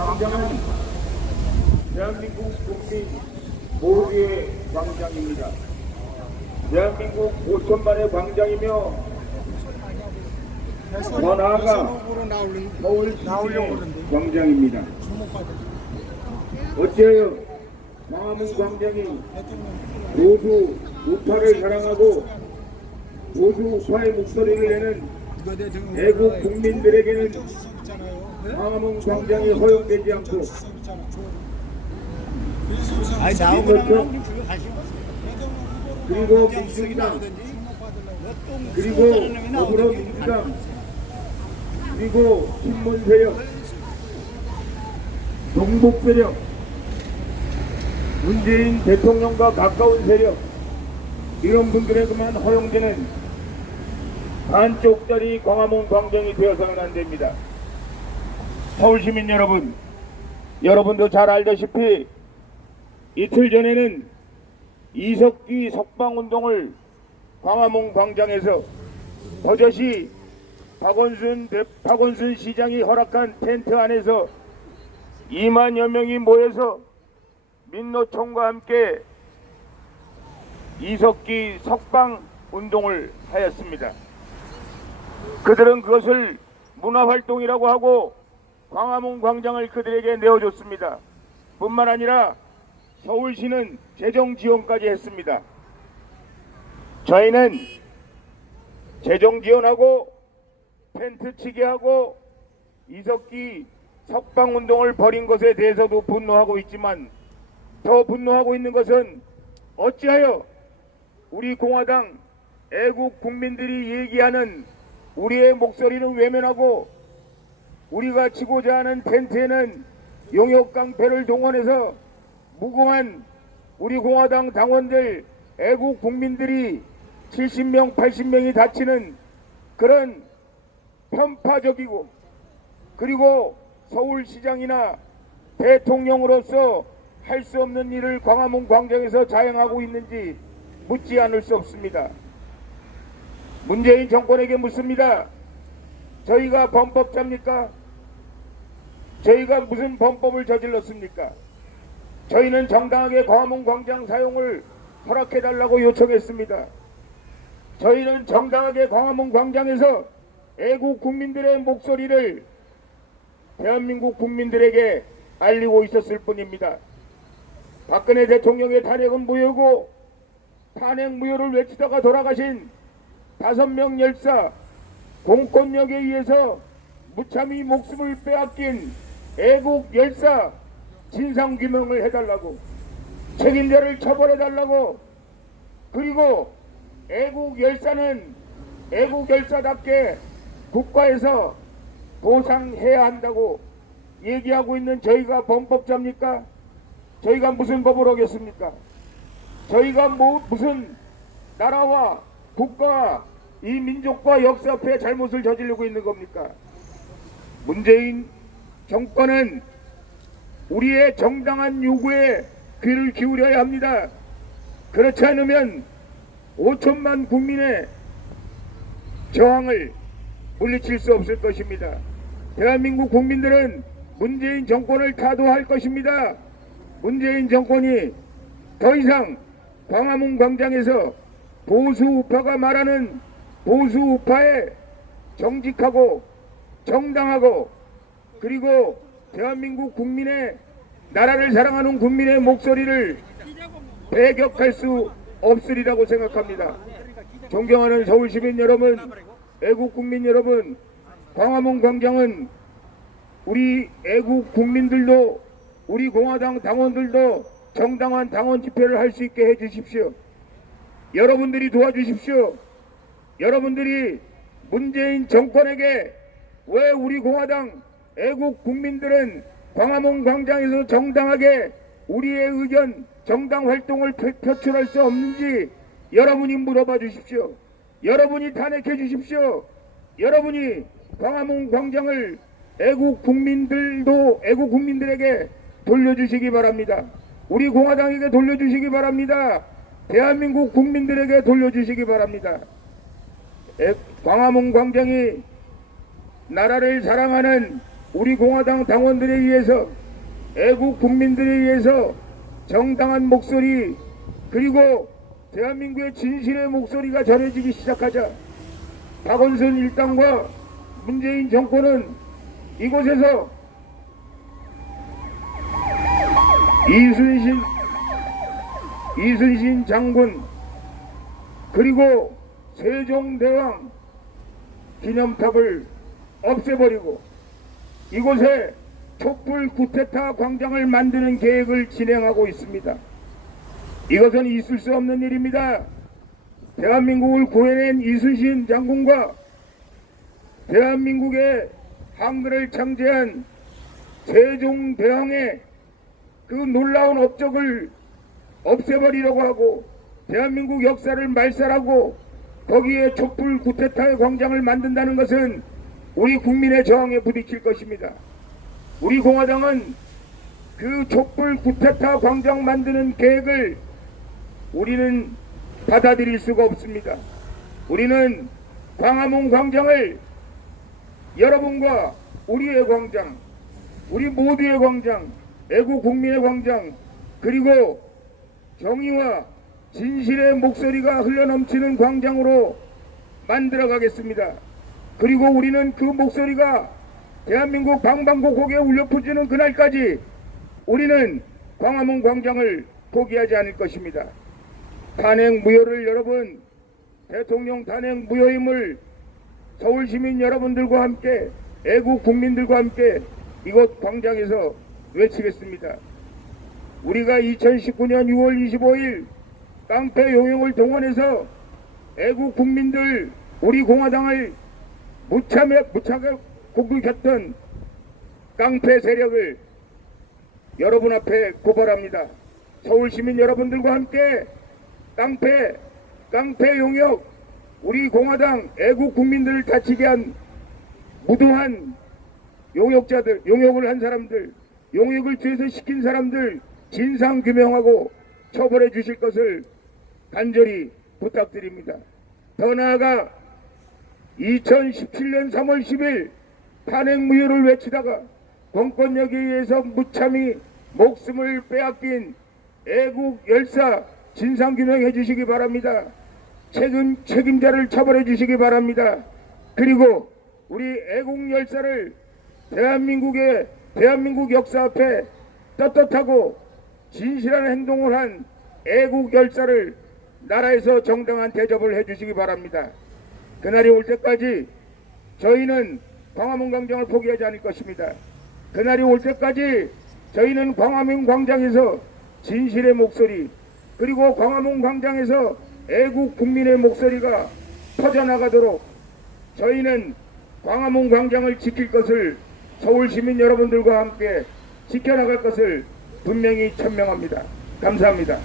광장은 대한민국 국민 모두의 광장입니다. 대한민국 5천만의 광장이며 더 나아가 서울 시민의 광장입니다. 어째요 광화문 광장이 보수 우파를 사랑하고 보수 우파의 목소리를 내는 애국 국민들에게는 광화문 광장이 허용되지 않고 아니 나오고 그렇죠? 나면 그거 가시고 그리고 민주당 그리고 더불어민주당 그리고 친문 세력 동북 세력 문재인 대통령과 가까운 세력 이런 분들에게만 허용되는 반쪽짜리 광화문 광장이 되어서는 안 됩니다. 서울 시민 여러분, 여러분도 잘 알다시피 이틀 전에는 이석기 석방운동을 광화문 광장에서 버젓이 박원순, 대- 박원순 시장이 허락한 텐트 안에서 2만여 명이 모여서 민노총과 함께 이석기 석방 운동을 하였습니다. 그들은 그것을 문화활동이라고 하고 광화문 광장을 그들에게 내어줬습니다. 뿐만 아니라 서울시는 재정 지원까지 했습니다. 저희는 재정 지원하고 텐트 치게 하고 이석기 석방 운동을 벌인 것에 대해서도 분노하고 있지만 더 분노하고 있는 것은 어찌하여 우리 공화당 애국 국민들이 얘기하는 우리의 목소리는 외면하고 우리가 치고자 하는 텐트에는 용역 깡패를 동원해서 무고한 우리 공화당 당원들 애국 국민들이 70명 80명이 다치는 그런 편파적이고 그리고 서울시장이나 대통령으로서 할 수 없는 일을 광화문 광장에서 자행하고 있는지 묻지 않을 수 없습니다. 문재인 정권에게 묻습니다. 저희가 범법자입니까? 저희가 무슨 범법을 저질렀습니까? 저희는 정당하게 광화문 광장 사용을 허락해달라고 요청했습니다. 저희는 정당하게 광화문 광장에서 애국 국민들의 목소리를 대한민국 국민들에게 알리고 있었을 뿐입니다. 박근혜 대통령의 탄핵은 무효고 탄핵 무효를 외치다가 돌아가신 다섯 명 열사 공권력에 의해서 무참히 목숨을 빼앗긴 애국 열사 진상규명을 해달라고 책임자를 처벌해달라고 그리고 애국 열사는 애국 열사답게 국가에서 보상해야 한다고 얘기하고 있는 저희가 범법자입니까? 저희가 무슨 법을 어겼습니까? 저희가 뭐 무슨 나라와 국가와 이 민족과 역사 앞에 잘못을 저지르고 있는 겁니까? 문재인 정권은 우리의 정당한 요구에 귀를 기울여야 합니다. 그렇지 않으면 5천만 국민의 저항을 물리칠 수 없을 것입니다. 대한민국 국민들은 문재인 정권을 타도할 것입니다. 문재인 정권이 더 이상 광화문 광장에서 보수 우파가 말하는 보수 우파의 정직하고 정당하고 그리고 대한민국 국민의 나라를 사랑하는 국민의 목소리를 배격할 수 없으리라고 생각합니다. 존경하는 서울 시민 여러분, 애국 국민 여러분, 광화문 광장은 우리 애국 국민들도 우리 공화당 당원들도 정당한 당원 집회를 할 수 있게 해주십시오. 여러분들이 도와주십시오. 여러분들이 문재인 정권에게 왜 우리 공화당 애국 국민들은 광화문 광장에서 정당하게 우리의 의견 정당 활동을 표- 표출할 수 없는지 여러분이 물어봐 주십시오. 여러분이 탄핵해 주십시오. 여러분이 광화문 광장을 애국 국민들도 애국 국민들에게 돌려주시기 바랍니다. 우리 공화당에게 돌려주시기 바랍니다. 대한민국 국민들에게 돌려주시기 바랍니다. 애- 광화문 광장이 나라를 사랑하는 우리 공화당 당원들에 의해서 애국 국민들에 의해서 정당한 목소리 그리고 대한민국의 진실의 목소리가 전해지기 시작하자 박원순 일당과 문재인 정권은 이곳에서 이순신 이순신 장군 그리고 세종대왕 기념탑을 없애버리고 이곳에 촛불 구테타 광장을 만드는 계획을 진행하고 있습니다. 이것은 있을 수 없는 일입니다. 대한민국을 구해낸 이순신 장군과 대한민국의 한글을 창제한 세종대왕의 그 놀라운 업적을 없애버리려고 하고 대한민국 역사를 말살하고 거기에 촛불 구테타의 광장을 만든다는 것은 우리 국민의 저항에 부딪힐 것입니다. 우리 공화당은 그 촛불 구테타 광장 만드는 계획을 우리는 받아들일 수가 없습니다. 우리는 광화문 광장을 여러분과 우리의 광장, 우리 모두의 광장, 애국 국민의 광장, 그리고 정의와 진실의 목소리가 흘러넘치는 광장으로 만들어 가겠습니다. 그리고 우리는 그 목소리가 대한민국 방방곡곡에 울려 퍼지는 그날까지 우리는 광화문 광장을 포기하지 않을 것입니다. 탄핵 무효를 여러분 대통령 탄핵 무효임을 서울 시민 여러분들과 함께 애국 국민들과 함께 이곳 광장에서 외치겠습니다. 우리가 2019년 6월 25일 깡패 용역을 동원해서 애국 국민들 우리 공화당을 무참해 무차게 공격했던 깡패 세력을 여러분 앞에 고발합니다. 서울 시민 여러분들과 함께 깡패 깡패 용역 우리 공화당 애국 국민들을 다치게 한 무도한 용역자들 용역을 한 사람들 용역을 죄소시킨 사람들 진상 규명하고 처벌해 주실 것을 간절히 부탁드립니다. 더 나아가 2017년 3월 10일 탄핵 무효를 외치다가 공권력에 의해서 무참히 목숨을 빼앗긴 애국 열사 진상 규명해 주시기 바랍니다. 책임 책임자를 처벌해 주시기 바랍니다. 그리고 우리 애국 열사를 대한민국의 대한민국 역사 앞에 떳떳하고 진실한 행동을 한 애국 열사를 나라에서 정당한 대접을 해주시기 바랍니다. 그날이 올 때까지 저희는 광화문 광장을 포기하지 않을 것입니다. 그날이 올 때까지 저희는 광화문 광장에서 진실의 목소리 그리고 광화문 광장에서 애국 국민의 목소리가 퍼져나가도록 저희는 광화문 광장을 지킬 것을 서울 시민 여러분들과 함께 지켜나갈 것을 분명히 천명합니다. 감사합니다.